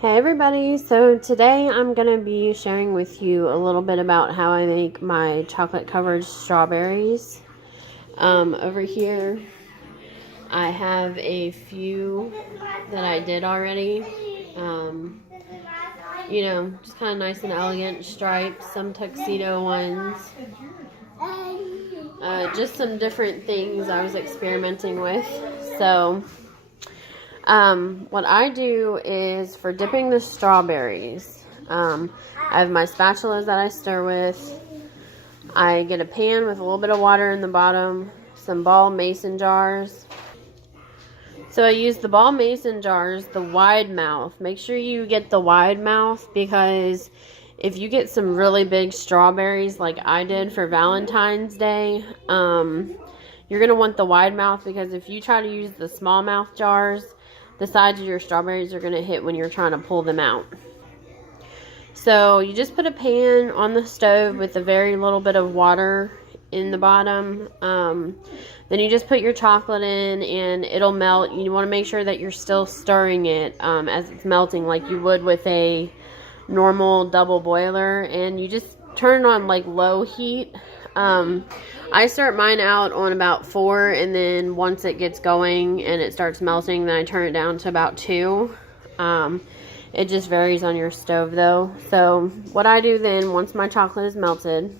Hey everybody, so today I'm going to be sharing with you a little bit about how I make my chocolate covered strawberries. Over here I have a few that I did already. Just kind of nice and elegant stripes, some tuxedo ones. Just some different things I was experimenting with. So what I do is for dipping the strawberries, I have my spatulas that I stir with. I get a pan with a little bit of water in the bottom, some ball mason jars. So I use the ball mason jars, the wide mouth. Make sure you get the wide mouth because if you get some really big strawberries like I did for Valentine's Day, you're going to want the wide mouth because if you try to use the small mouth jars, the sides of your strawberries are going to hit when you're trying to pull them out. So you just put a pan on the stove with a very little bit of water in the bottom. Then you just put your chocolate in and it'll melt. You want to make sure that you're still stirring it as it's melting like you would with a normal double boiler. And you just turn it on like low heat. I start mine out on about 4, and then once it gets going and it starts melting, then I turn it down to about 2. It just varies on your stove though. So what I do then, once my chocolate is melted,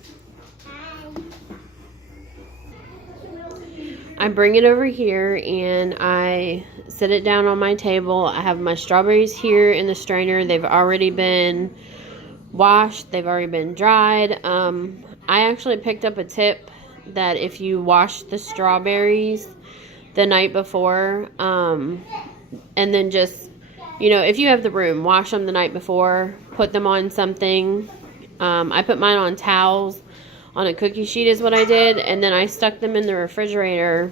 I bring it over here and I sit it down on my table. I have my strawberries here in the strainer. They've already been washed. They've already been dried. I actually picked up a tip that if you wash the strawberries the night before, and then just, if you have the room, wash them the night before, put them on something. I put mine on towels, on a cookie sheet is what I did, and then I stuck them in the refrigerator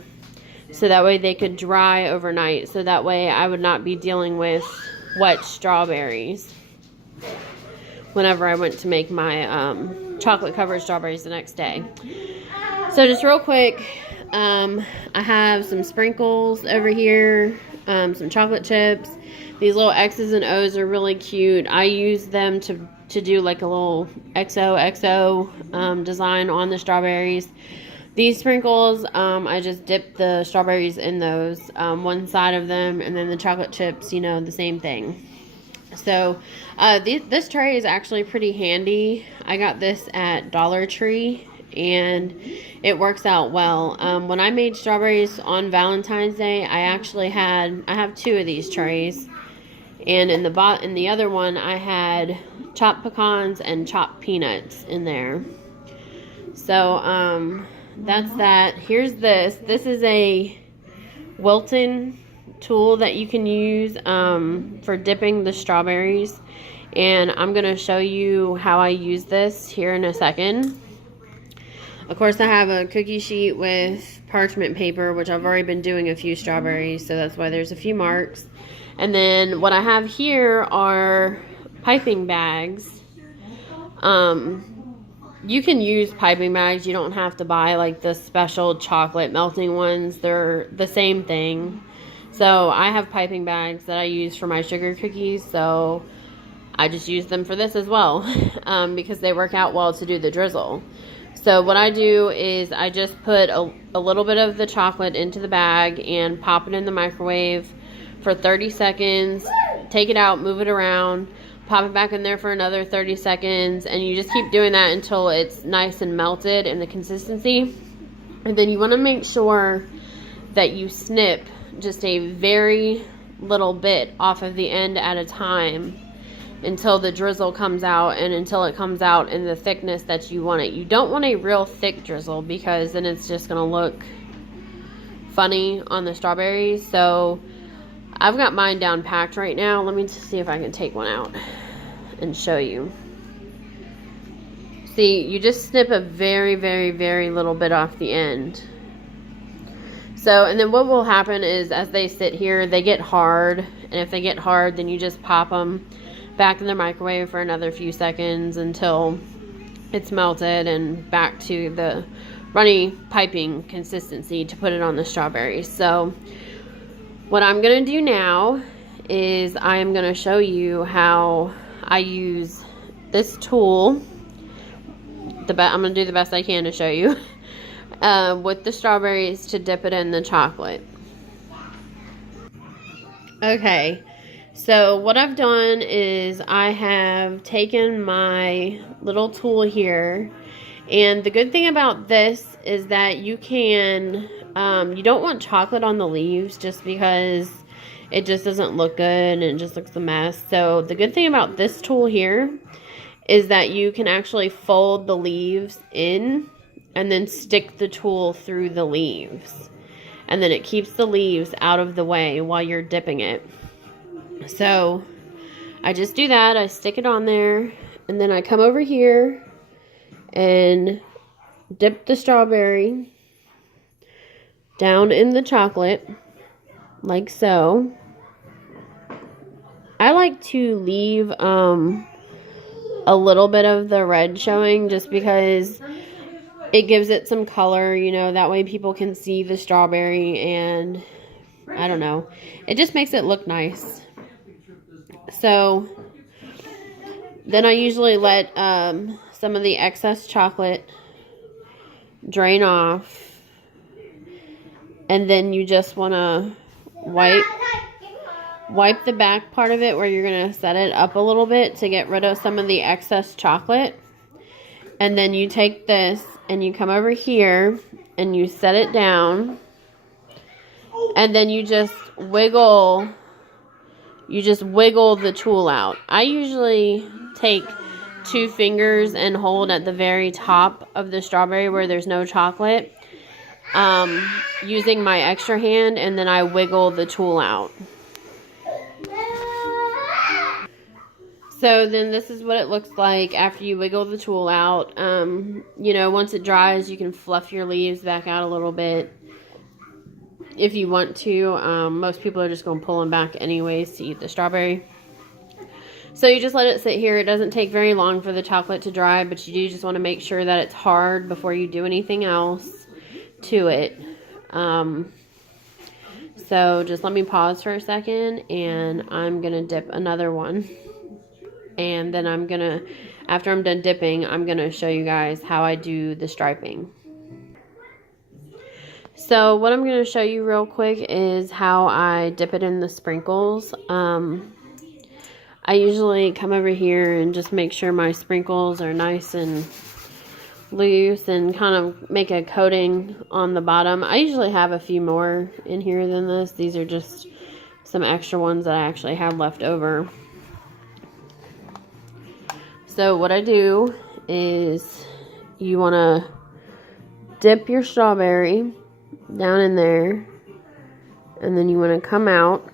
so that way they could dry overnight, so that way I would not be dealing with wet strawberries whenever I went to make my chocolate covered strawberries the next day. So just real quick, I have some sprinkles over here, some chocolate chips. These little X's and O's are really cute. I use them to do like a little XOXO design on the strawberries. These sprinkles, I just dip the strawberries in those, one side of them, and then the chocolate chips, the same thing. So this tray is actually pretty handy. I got this at Dollar Tree and it works out well. When I made strawberries on Valentine's Day, I have 2 of these trays, and in the other one I had chopped pecans and chopped peanuts in there. So that's that. Here's this. This is a Wilton tool that you can use for dipping the strawberries, and I'm going to show you how I use this here in a second. Of course, I have a cookie sheet with parchment paper, which I've already been doing a few strawberries, so that's why there's a few marks. And then what I have here are piping bags. You can use piping bags. You don't have to buy like the special chocolate melting ones. They're the same thing. So I have piping bags that I use for my sugar cookies, so I just use them for this as well because they work out well to do the drizzle. So what I do is I just put a little bit of the chocolate into the bag and pop it in the microwave for 30 seconds. Take it out, move it around, pop it back in there for another 30 seconds, and you just keep doing that until it's nice and melted in the consistency. And then you want to make sure that you snip just a very little bit off of the end at a time until the drizzle comes out and until it comes out in the thickness that you want it. You don't want a real thick drizzle because then it's just going to look funny on the strawberries. So I've got mine down packed right now. Let me just see if I can take one out and show you. See, you just snip a very, very, very little bit off the end. So, and then what will happen is as they sit here, they get hard. And if they get hard, then you just pop them back in the microwave for another few seconds until it's melted and back to the runny piping consistency to put it on the strawberries. So what I'm going to do now is I am going to show you how I use this tool. I'm going to do the best I can to show you with the strawberries to dip it in the chocolate. Okay, so what I've done is I have taken my little tool here, and the good thing about this is that you can, you don't want chocolate on the leaves just because it just doesn't look good and it just looks a mess. So the good thing about this tool here is that you can actually fold the leaves in and then stick the tool through the leaves. And then it keeps the leaves out of the way while you're dipping it. So I just do that. I stick it on there. And then I come over here and dip the strawberry down in the chocolate. Like so. I like to leave a little bit of the red showing just because it gives it some color, you know, that way people can see the strawberry, and I don't know, it just makes it look nice. So then I usually let some of the excess chocolate drain off, and then you just want to wipe the back part of it where you're going to set it up a little bit to get rid of some of the excess chocolate. And then you take this and you come over here and you set it down, and then you just wiggle the tool out. I usually take 2 fingers and hold at the very top of the strawberry where there's no chocolate, using my extra hand, and then I wiggle the tool out. So then this is what it looks like after you wiggle the tool out. You know, once it dries, you can fluff your leaves back out a little bit if you want to. Most people are just going to pull them back anyways to eat the strawberry. So you just let it sit here. It doesn't take very long for the chocolate to dry, but you do just want to make sure that it's hard before you do anything else to it. So just let me pause for a second, and I'm going to dip another one. And then after I'm done dipping, I'm going to show you guys how I do the striping. So what I'm going to show you real quick is how I dip it in the sprinkles. I usually come over here and just make sure my sprinkles are nice and loose and kind of make a coating on the bottom. I usually have a few more in here than this. These are just some extra ones that I actually had left over. So what I do is you want to dip your strawberry down in there, and then you want to come out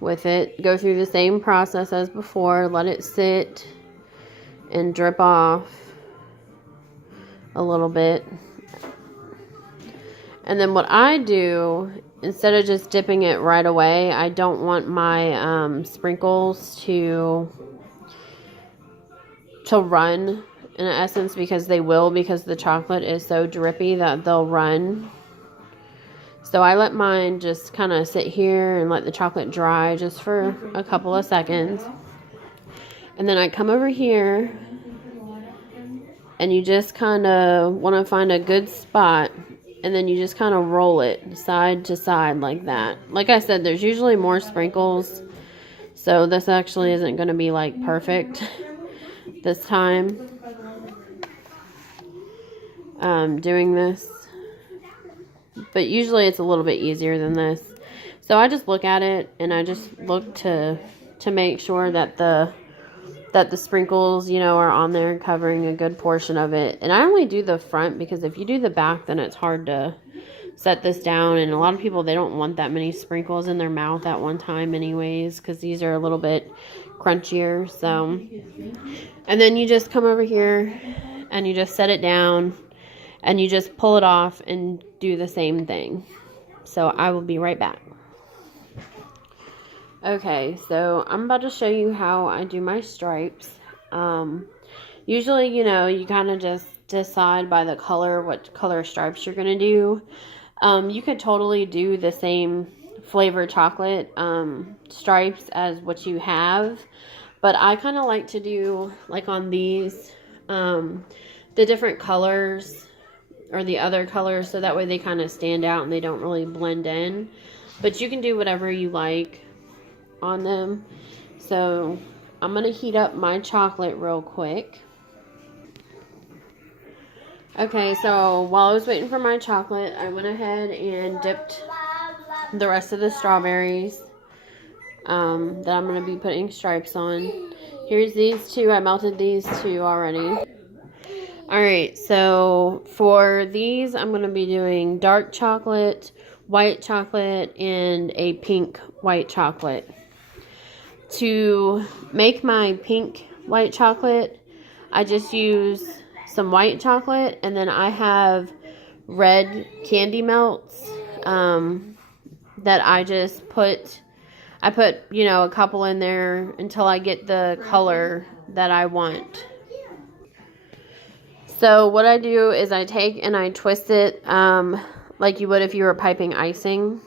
with it. Go through the same process as before. Let it sit and drip off a little bit. And then what I do, instead of just dipping it right away, I don't want my sprinkles to run, in essence, because they will, because the chocolate is so drippy that they'll run. So I let mine just kind of sit here and let the chocolate dry just for a couple of seconds. And then I come over here, and you just kind of want to find a good spot, and then you just kind of roll it side to side like that. Like I said, there's usually more sprinkles, so this actually isn't going to be like perfect this time doing this, but usually it's a little bit easier than this. So I just look at it, and I just look to make sure that the sprinkles, you know, are on there covering a good portion of it. And I only do the front because if you do the back, then it's hard to set this down, and a lot of people, they don't want that many sprinkles in their mouth at one time anyways, because these are a little bit crunchier. So, and then you just come over here and you just set it down, and you just pull it off and do the same thing. So I will be right back. Okay, so I'm about to show you how I do my stripes. Usually, you know, you kind of just decide by the color what color stripes you're going to do. You could totally do the same flavor chocolate stripes as what you have. But I kind of like to do, like on these, the different colors or the other colors, so that way they kind of stand out and they don't really blend in. But you can do whatever you like on them. So I'm going to heat up my chocolate real quick. Okay, so while I was waiting for my chocolate, I went ahead and dipped the rest of the strawberries that I'm going to be putting stripes on. Here's these two. I melted these two already. Alright, so for these, I'm going to be doing dark chocolate, white chocolate, and a pink white chocolate. To make my pink white chocolate, I just use some white chocolate, and then I have red candy melts that I just put, you know, a couple in there until I get the color that I want. So what I do is I take and I twist it like you would if you were piping icing,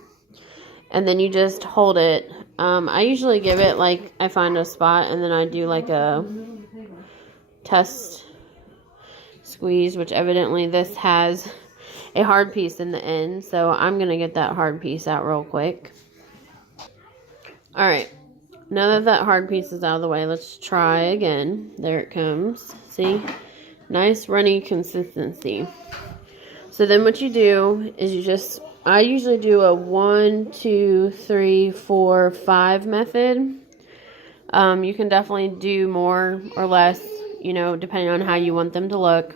and then you just hold it. I usually give it, like, I find a spot and then I do like a test squeeze, which evidently this has a hard piece in the end, so I'm gonna get that hard piece out real quick. Alright, now that that hard piece is out of the way, let's try again. There it comes. See? Nice runny consistency. So then what you do is you just, I usually do a 1, 2, 3, 4, 5 method. You can definitely do more or less, you know, depending on how you want them to look.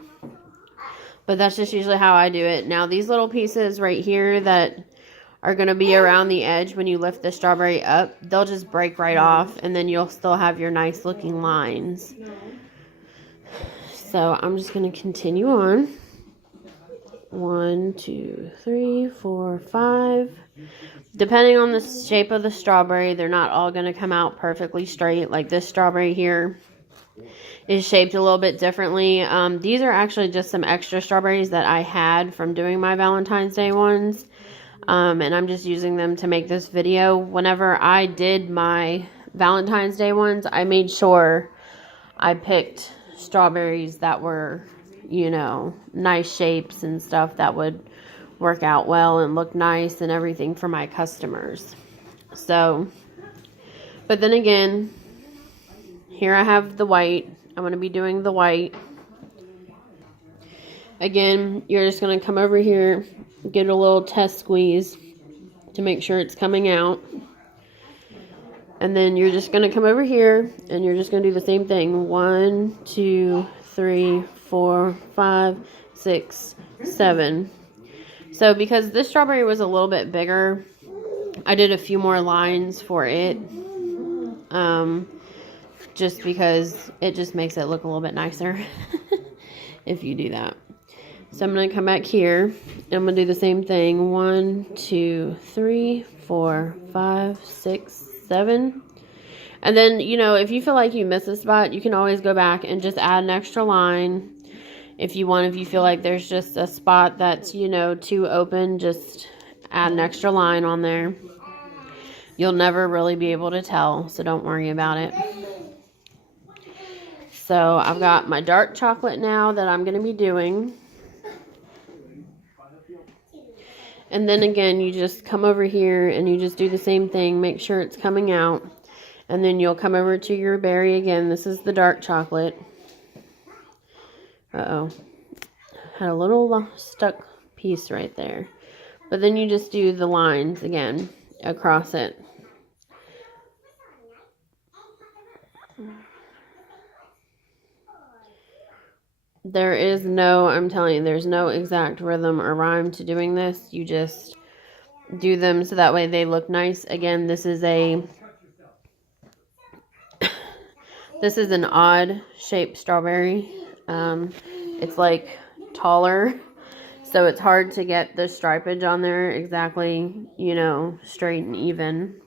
But that's just usually how I do it. Now these little pieces right here that are going to be around the edge when you lift the strawberry up, they'll just break right off, and then you'll still have your nice looking lines. So I'm just going to continue on. 1, 2, 3, 4, 5. Depending on the shape of the strawberry, they're not all going to come out perfectly straight. Like this strawberry here is shaped a little bit differently. These are actually just some extra strawberries that I had from doing my Valentine's Day ones. And I'm just using them to make this video. Whenever I did my Valentine's Day ones, I made sure I picked strawberries that were, you know, nice shapes and stuff that would work out well and look nice and everything for my customers. So, but then again, here I have the white. I'm going to be doing the white. Again, you're just going to come over here, get a little test squeeze to make sure it's coming out. And then you're just going to come over here and you're just going to do the same thing. 1, 2, 3, 4, 5, 6, 7. So because this strawberry was a little bit bigger, I did a few more lines for it. Just because it just makes it look a little bit nicer if you do that. So I'm going to come back here and I'm going to do the same thing. 1, 2, 3, 4, 5, 6, 7. And then, you know, if you feel like you miss a spot, you can always go back and just add an extra line. If you want, if you feel like there's just a spot that's, you know, too open, just add an extra line on there. You'll never really be able to tell, so don't worry about it. So I've got my dark chocolate now that I'm going to be doing. And then again, you just come over here and you just do the same thing. Make sure it's coming out. And then you'll come over to your berry again. This is the dark chocolate. Uh-oh. Had a little stuck piece right there. But then you just do the lines again across it. There is no, I'm telling you, there's no exact rhythm or rhyme to doing this. You just do them so that way they look nice. Again, this is an odd shaped strawberry. It's like taller, so it's hard to get the stripage on there exactly, you know, straight and even.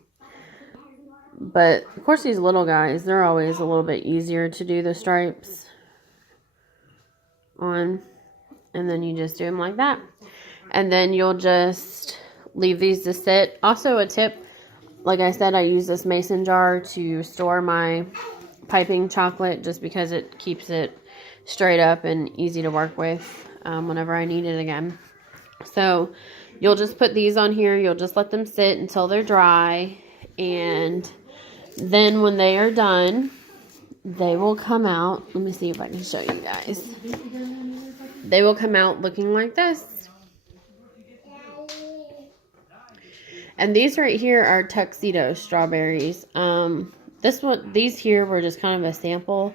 But of course these little guys, they're always a little bit easier to do the stripes on. And then you just do them like that. And then you'll just leave these to sit. Also a tip, like I said, I use this mason jar to store my piping chocolate just because it keeps it straight up and easy to work with whenever I need it again. So you'll just put these on here. You'll just let them sit until they're dry. And then when they are done, they will come out. Let me see if I can show you guys. They will come out looking like this. And these right here are tuxedo strawberries. These here were just kind of a sample,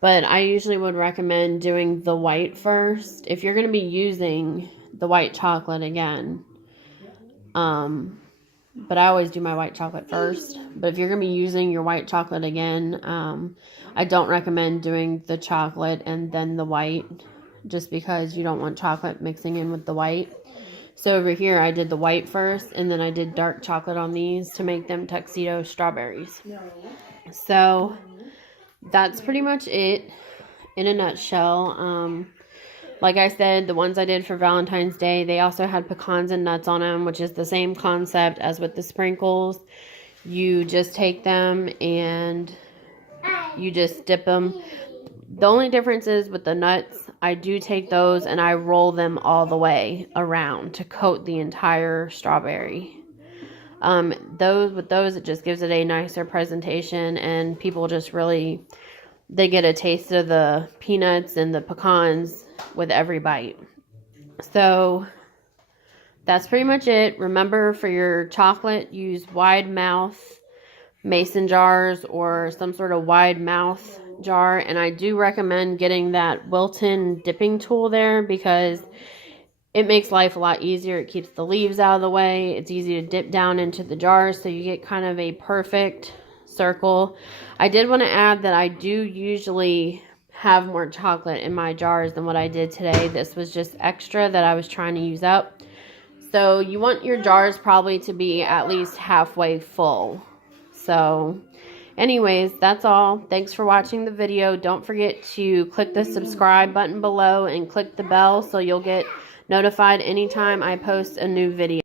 but I usually would recommend doing the white first if you're going to be using the white chocolate again. But I always do my white chocolate first. But if you're going to be using your white chocolate again, I don't recommend doing the chocolate and then the white, just because you don't want chocolate mixing in with the white. So over here, I did the white first, and then I did dark chocolate on these to make them tuxedo strawberries. So that's pretty much it in a nutshell. Like I said, the ones I did for Valentine's Day, they also had pecans and nuts on them, which is the same concept as with the sprinkles. You just take them and you just dip them. The only difference is with the nuts, I do take those and I roll them all the way around to coat the entire strawberry. With those, it just gives it a nicer presentation, and people just really, they get a taste of the peanuts and the pecans with every bite. So that's pretty much it. Remember, for your chocolate, use wide mouth mason jars or some sort of wide mouth jar. And I do recommend getting that Wilton dipping tool there, because it makes life a lot easier. It keeps the leaves out of the way. It's easy to dip down into the jars, so you get kind of a perfect circle. I did want to add that I do usually have more chocolate in my jars than what I did today. This was just extra that I was trying to use up. So you want your jars probably to be at least halfway full. So anyways, that's all. Thanks for watching the video. Don't forget to click the subscribe button below and click the bell so you'll get notified anytime I post a new video.